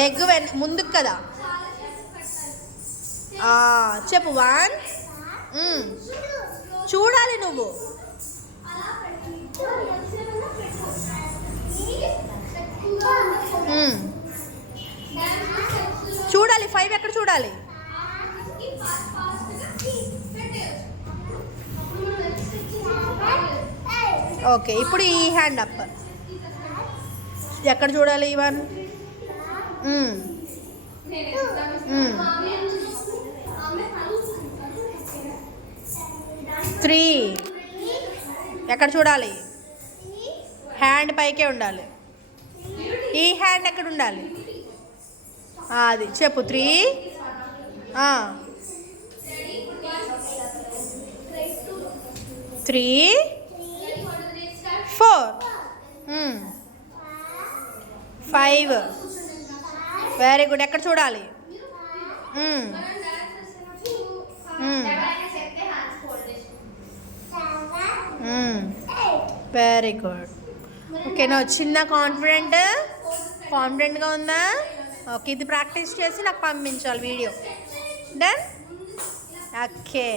Leg ముందుకు కదా. చెప్పు 1. చూడాలి నువ్వు. చూడాలి 5 ఎక్కడ చూడాలి. ఓకే, ఇప్పుడు ఈ హ్యాండ్ అప్ ఎక్కడ చూడాలి. 1. 3 ఎక్కడ చూడాలి. హ్యాండ్ పైకే ఉండాలి. ఈ హ్యాండ్ ఎక్కడ ఉండాలి. అది చెప్పు 3. 3 4 5 వెరీ గుడ్. ఎక్కడ చూడాలి. Very good. ఓకేనా, వచ్చిందా కాన్ఫిడెంట్గా ఉందా. ఓకే, ఇది ప్రాక్టీస్ చేసి నాకు పంపించాలి వీడియో. డన్. ఓకే.